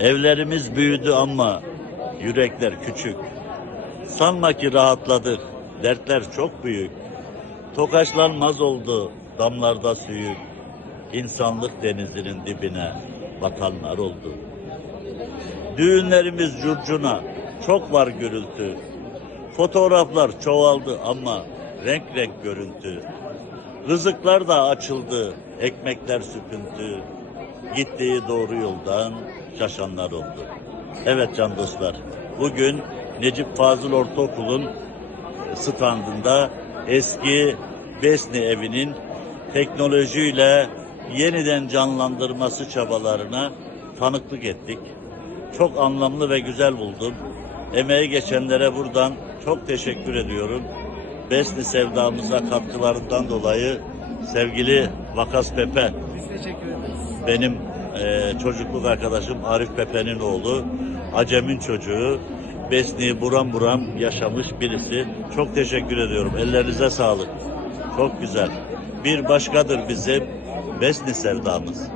Hayallerimiz büyüdü ama yürekler küçük. Sanma ki rahatladık, dertler çok büyük. Tokaşlanmaz oldu damlarda süyük. İnsanlık denizinin dibine batanlar oldu. Düğünlerimiz curcuna, çok var gürültü. Fotoğraflar çoğaldı ama renk renk görüntü. Rızıklar da açıldı, ekmekler süpüntü. Gittiği doğru yoldan şaşanlar oldu. Evet can dostlar, bugün Necip Fazıl Ortaokulu'nun standında eski Besni evinin teknolojiyle yeniden canlandırması çabalarına tanıklık ettik. Çok anlamlı ve güzel buldum. Emeği geçenlere buradan çok teşekkür ediyorum. Besni sevdamıza katkılarından dolayı sevgili Vakas Pepe, Biz teşekkür ederiz. benim eee, çocukluk arkadaşım Arif Pepe'nin oğlu, Acem'in çocuğu, Besni'yi buram buram yaşamış birisi. Çok teşekkür ediyorum. Ellerinize sağlık. Çok güzel. Bir başkadır bizim Besni sevdamız.